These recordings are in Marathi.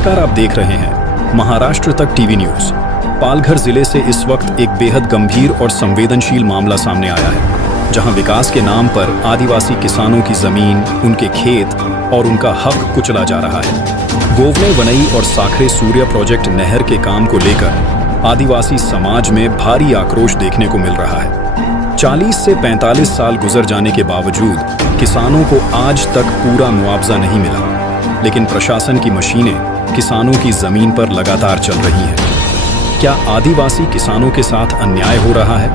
नमस्कार, आप देख रहे हैं महाराष्ट्र तक टीवी न्यूज। पालघर जिले से इस वक्त एक बेहद गंभीर और संवेदनशील मामला सामने आया है, जहां विकास के नाम पर आदिवासी किसानों की जमीन, उनके खेत और उनका हक कुचला जा रहा है। गोवने वनई और साखरे सूर्य प्रोजेक्ट नहर के काम को लेकर आदिवासी समाज में भारी आक्रोश देखने को मिल रहा है। 40 से 45 साल गुजर जाने के बावजूद किसानों को आज तक पूरा मुआवजा नहीं मिला, लेकिन प्रशासन की मशीनें किसानों की जमीन पर लगातार चल रही हैं। क्या आदिवासी किसानों के साथ अन्याय हो रहा है?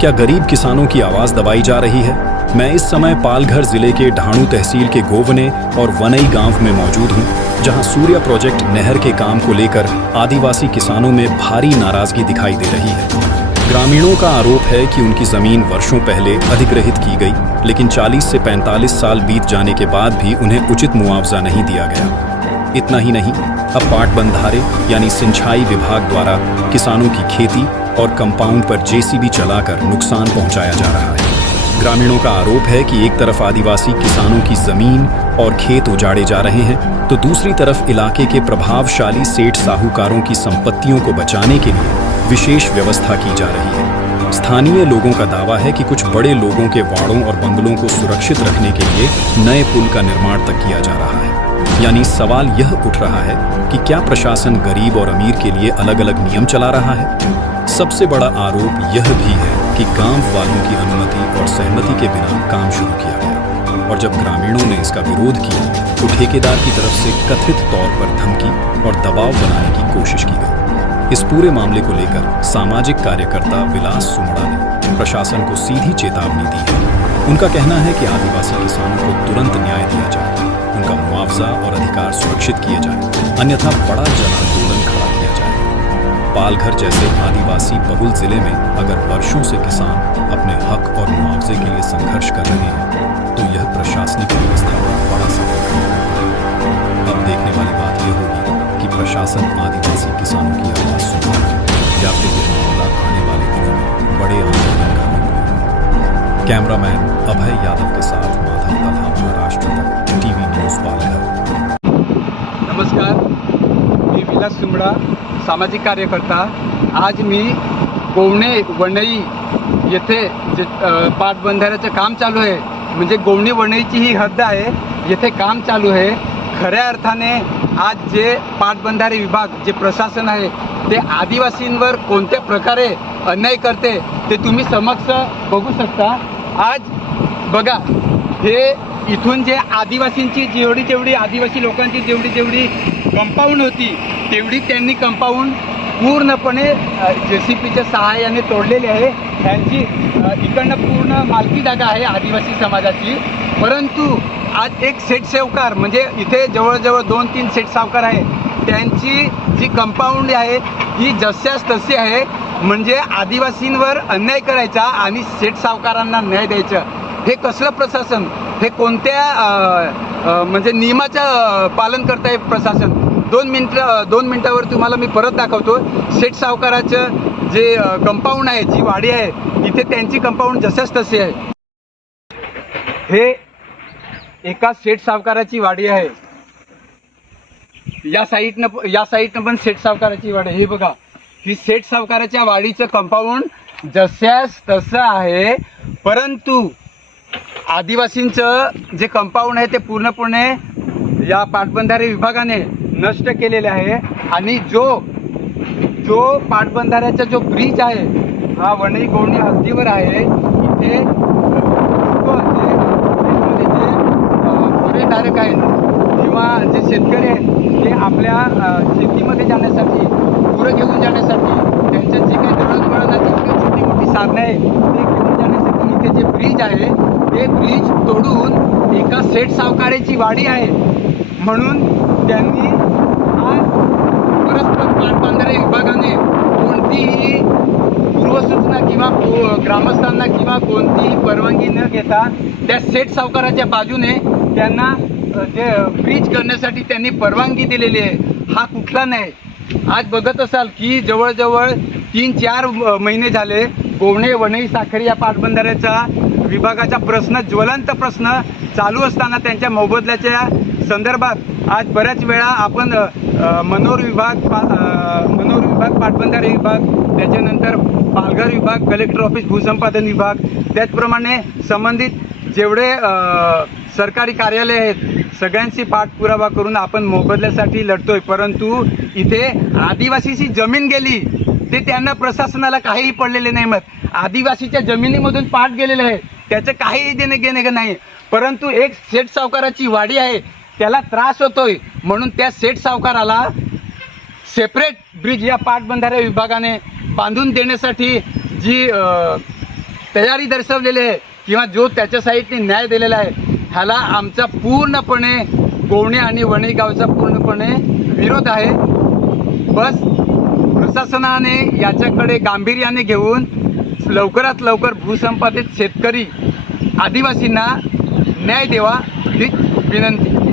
क्या गरीब किसानों की आवाज दबाई जा रही है? मैं इस समय पालघर जिले के ढाणू तहसील के गोवने और वनई गांव में मौजूद हूं, जहां सूर्य प्रोजेक्ट नहर के काम को लेकर आदिवासी किसानों में भारी नाराजगी दिखाई दे रही है। ग्रामीणों का आरोप है कि उनकी जमीन वर्षों पहले अधिग्रहित की गई, लेकिन 40 से 45 साल बीत जाने के बाद भी उन्हें उचित मुआवजा नहीं दिया गया। इतना ही नहीं, अब पाटबंधारे यानी सिंचाई विभाग द्वारा किसानों की खेती और कंपाउंड पर जेसीबी चलाकर नुकसान पहुंचाया जा रहा है। ग्रामीणों का आरोप है कि एक तरफ आदिवासी किसानों की जमीन और खेत उजाड़े जा रहे हैं, तो दूसरी तरफ इलाके के प्रभावशाली सेठ साहूकारों की संपत्तियों को बचाने के लिए विशेष व्यवस्था की जा रही है। स्थानीय लोगों का दावा है कि कुछ बड़े लोगों के वाड़ों और बंगलों को सुरक्षित रखने के लिए नए पुल का निर्माण तक किया जा रहा है। यानी सवाल यह उठ रहा है कि क्या प्रशासन गरीब और अमीर के लिए अलग अलग नियम चला रहा है? सबसे बड़ा आरोप यह भी है कि गांव वालों की अनुमति और सहमति के बिना काम शुरू किया गया, और जब ग्रामीणों ने इसका विरोध किया तो ठेकेदार की तरफ से कथित तौर पर धमकी और दबाव बनाने की कोशिश की गई। इस पूरे मामले को लेकर सामाजिक कार्यकर्ता विलास सुमड़ा ने प्रशासन को सीधी चेतावनी दी है। उनका कहना है कि आदिवासी किसानों को तुरंत न्याय दिया जाए, उनका मुआवजा और अधिकार सुरक्षित किए जाए, अन्यथा बड़ा जन आंदोलन खड़ा किया जाए। पालघर जैसे आदिवासी बहुल जिले में अगर वर्षों से किसान अपने हक और मुआवजे के लिए संघर्ष कर रहे हैं, तो यह प्रशासनिक व्यवस्था पर बड़ा सवाल है। अब देखने वाली बात यह होगी कि प्रशासन आदिवासी किसानों की आवाज सुनता है या फिर यह मामला आने वाले दिनों में बड़े आंदोलन का रूप लेगा। कैमरामैन अभय यादव के साथ माधव तलहा, महाराष्ट्र तक टीवी न्यूज पालघर। नमस्कार, मी विलास सुमड़ा, सामाजिक कार्यकर्ता। आज मी गोवणे वनई येथे जे पाटबंधाऱ्याचं काम चालू आहे, म्हणजे गोवणे वनईची ही हद्द आहे, येथे काम चालू आहे। खऱ्या अर्थाने आज जे पाटबंधारे विभाग, जे प्रशासन आहे, ते आदिवासींवर कोणत्या प्रकारे अन्याय करते ते तुम्ही समक्ष बघू शकता। आज बघा, हे इथून जे आदिवासींची जेवढी आदिवासी लोकांची जेवढी कंपाऊंड होती, तेवढी त्यांनी कंपाऊंड पूर्णपणे जेसीबीच्या सहाय्याने तोडलेली आहे। त्यांची इकडनं पूर्ण मालकी जागा आहे आदिवासी समाजाची, परंतु आज एक सेठ सावकार, म्हणजे इथे जवळजवळ 2-3 सेठ सावकार आहे, त्यांची जी कंपाऊंड आहे ही जशास तशी आहे। म्हणजे आदिवासींवर अन्याय करायचा आणि सेठ सावकारांना न्याय द्यायचा, हे कसलं प्रशासन? हे कोणत्या म्हणजे नियमाचं पालन करत आहे प्रशासन? 2 मिनिटावर तुम्हाला मी परत दाखवतो। सेठ सावकाराचं जे कंपाऊंड आहे, जी वाडी आहे, इथे त्यांची कंपाऊंड जशास तशी आहे। हे एका सेठ सावकाराची वाडी आहे। या साईडनं पण सेठ सावकाराची वाडी आहे। हे बघा, ही सेठ सावकाराच्या वाडीचं कंपाऊंड जशास तसं आहे, परंतु आदिवासींचं जे कंपाऊंड आहे ते पूर्णपणे या पाटबंधारे विभागाने नष्ट केलेले आहे। आणि जो पाटबंधाऱ्याचा जो ब्रिज आहे, हा वनई गोवणी हद्दीवर आहे। इथे धारक आहेत किंवा जे शेतकरी आहेत, ते आपल्या शेतीमध्ये जाण्यासाठी, पुरं घेऊन जाण्यासाठी, त्यांच्या जे काही दळणवळणाची छोटी मोठी साधनं आहे ते घेऊन जाण्यासाठी इथे जे ब्रिज आहे, ते ब्रिज तोडून एका सेठ सावकाराची वाडी आहे म्हणून त्यांनी आज परस्पर पाटबंधारे विभागाने कोणतीही पूर्वसूचना किंवा ग्रामस्थांना किंवा कोणतीही परवानगी न घेता त्या सेठ सावकाराच्या बाजूने त्यांना जे ब्रिज करण्यासाठी त्यांनी परवानगी दिलेली आहे। हा कुठला नाही। आज बघत असाल की जवळजवळ 3-4 महिने झाले गोवणे वनई साखरे या पाटबंधाऱ्याचा विभागाचा प्रश्न, ज्वलंत प्रश्न चालू असताना त्यांच्या मोबदल्याच्या संदर्भात आज बऱ्याच वेळा आपण मनोर विभाग, पाटबंधारे विभाग, त्याच्यानंतर पालघर विभाग, कलेक्टर ऑफिस, भूसंपादन विभाग, त्याचप्रमाणे संबंधित जेवढे सरकारी कार्यालय आहेत सगळ्यांशी पाठपुरावा करून आपण मोबदल्यासाठी लढतोय. परंतु इथे आदिवासीची जमीन गेली ते त्यांना प्रशासनाला काहीही पडलेले नाही. मग आदिवासीच्या जमिनीमधून पाठ गेलेले आहे त्याचं काहीही देणे घेणे नाही. परंतु एक सेठ सावकाराची वाडी आहे त्याला त्रास होतोय म्हणून त्या सेठ सावकाराला सेपरेट ब्रिज या पाटबंधारे विभागाने बांधून देण्यासाठी जी तयारी दर्शवलेली आहे किंवा जो त्याच्या साईडने न्याय दिलेला आहे ह्याला आमचा पूर्णपणे गोवणे आणि वणी गावचा पूर्णपणे विरोध आहे. बस प्रशासनाने याच्याकडे गांभीर्याने घेऊन लवकरात लवकर भूसंपादित शेतकरी आदिवासींना न्याय द्यावा ही विनंती.